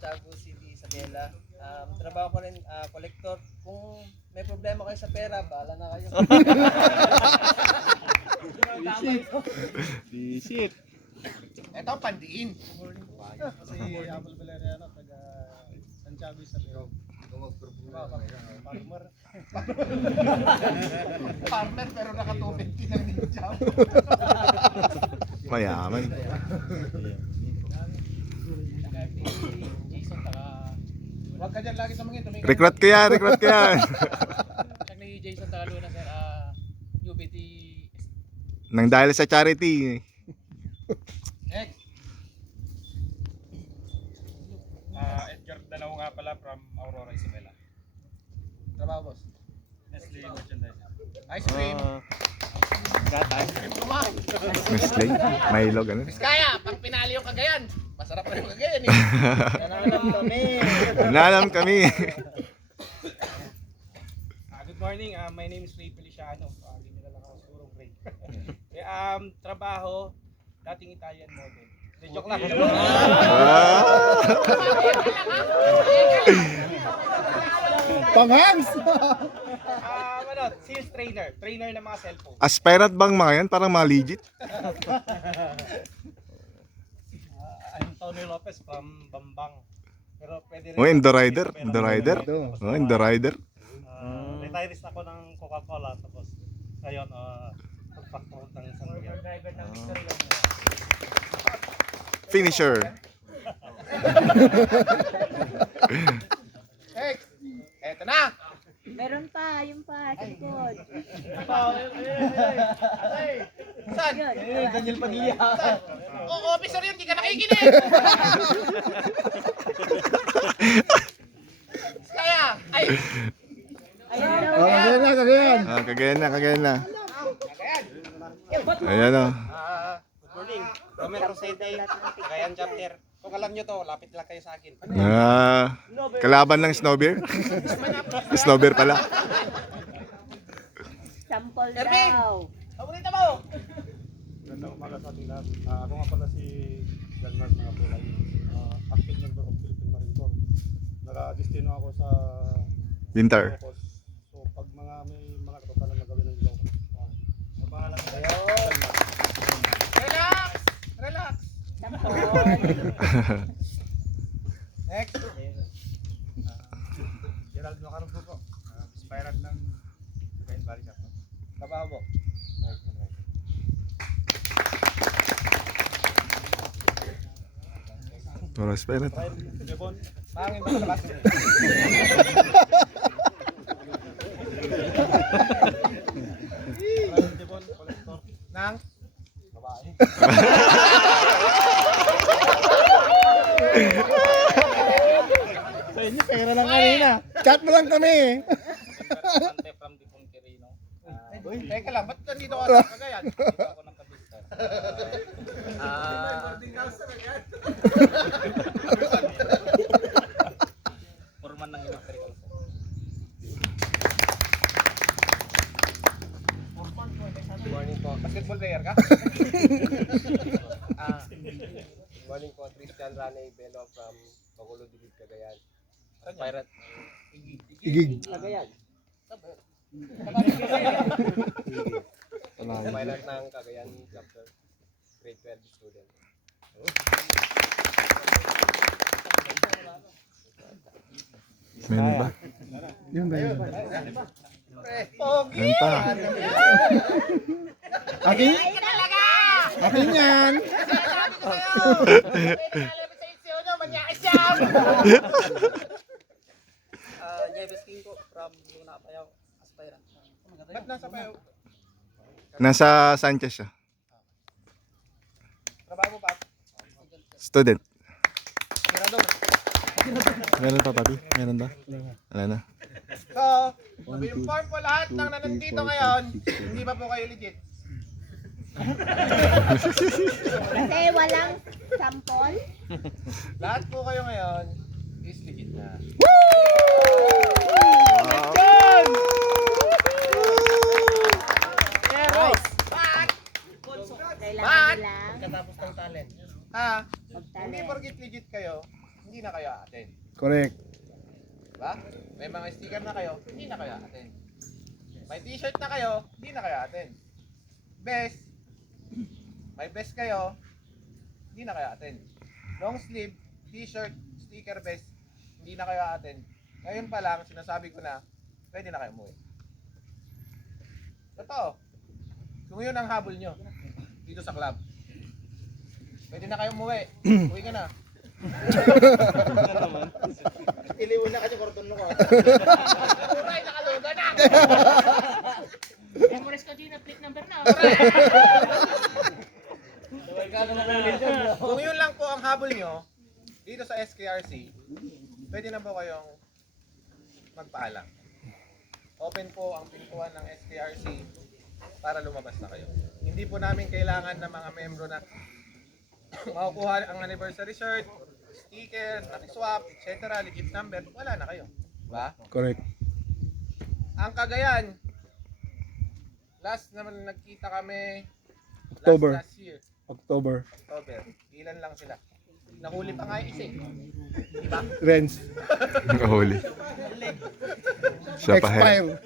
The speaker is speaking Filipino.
Santiago City, Isabela. Trabaho ko rin, collector. Kung may problema kayo sa pera, bahala na kayo. Visit. Ito, pandiin. Kasi Apple Valeriano, taga Santiago Isabela. Farmer. Farmer pero naka-250 ng ninja. Mayaman. Huwag ka dyan lagi tumingin. Recruit ko yan, recruit ko yan. Check ni Jason Tagaluna, sir. UBT. Nang dahil sa charity. Next. Edgar Danaw nga pala from Aurora, Isabela. Trabaho, boss. Nestle merchandise. Ice cream. Ice cream tumawag. Nestle, Milo, ganun. Biskaya, pag pinali yung Cagayan. Masarap pa yung Cagayan eh. Nanalam kami. Nalam kami. Good morning, my name is Ray Feliciano. Hindi nila lang ako siguro Ray. Trabaho, dating Italian model. Joke lang. Panghangs! Sales trainer ng mga cellphone. Aspirant bang mga yan? Parang mga legit. I'm Tony Lopez from Bambang. Pero pwede rin. Oh, in the rider. In the rider. Oh, in the rider. Retirist ako ng Coca-Cola. Tapos, ngayon, pagpakport ng isang Driver ng mystery lang. Finisher. Next. Eto na. Meron pa, yung pa, sa likod. Saan? Yun, Daniel Padilla. Oo, officer yun. Di ka nakikinig. Kaya, ay. ayun daw. Kagayan. Kagayan na, kagayan na. Ayan o. Good morning. Romer Rosete, Cagayan chapter. Kung alam nyo to, lapit lang kayo sa akin. Kalaban ng snowbeer? Snowbeer pala. Sample Erving! daw. Paborito mo. Gandang umaga sa ating lahat. Ako nga pala si Janmar mga Pulay. Active member of Philippine Marine Corps. Naka-destino ako sa Winter. Ilocos. So pag may mga katotohanan na gawin ng Ilocos. Mabahala na kayo. Relax. Relax. Sample. Next. Gerald Macarbo po. Aspirant ng Cagayan Valley Chapter. Trabaho mo. Toro aspirant. Devon. Pangin mo sa labas. Devon, collector. Nang. Babae. Sa inyo, pera lang kanina. Chat mo lang kami. Ante from Dipon Quirino. Teka lang, ba't nandito ka sa Cagayan? Dito ako ng kabista. Forman ng electrical po. Morning po. Basketball player ka? Morning po, Christian Rane Belo from Bacolod, Dibig, Cagayan. Pirate. Igig. Cagayan. Pirate ng Cagayan chapter. Grade 12 student. Meron ba? Yun ba yun? Meron pa. Akin? Akin yan. Jebes King po from Luna Payaw, aspirant. Ba't nasa payo? Nasa Sanchez siya. Trabaho mo pa? Student. Mirador. Meron pa, papi? Meron ba? Wala na. So, inform po lahat ng nandito ngayon, hindi pa po kayo legit. Kasi walang sample. Lahat po kayo ngayon is legit na. Pero, Kailangan Bakit? lang Katapos ng talent. hindi magtalent. porkit legit kayo, hindi na kayo attend. Correct. Diba? May mga sticker na kayo, hindi na kayo attend. May t-shirt na kayo, hindi na kayo attend. Vest, may vest kayo, hindi na kayo attend. Long sleeve, t-shirt, sticker, vest, hindi na kayo attend. Ngayon pa lang, sinasabi ko na, pwede na kayo umuwi. Totoo. Kung yun ang habol nyo, dito sa club, pwede na kayo umuwi. Uwi ka na. Iliwan na kasi kordon mo ko. Uray, nakaluga na! Memorize ko din na plate number na. Kung yun lang po ang habol nyo, dito sa SKRC, pwede na po kayong magpaalam. Open po ang pintuan ng SKRC para lumabas na kayo. Hindi po namin kailangan ng mga membro na makukuha ang anniversary shirt, stickers, nakiswap, etc., legit number, wala na kayo. Diba? Correct. Ang Cagayan, last naman nagkita kami October. last year, October. October. Ilan lang sila. Nahuli pa nga yung isa eh. Diba? Renz. Nakahuli. Siya pa Expire.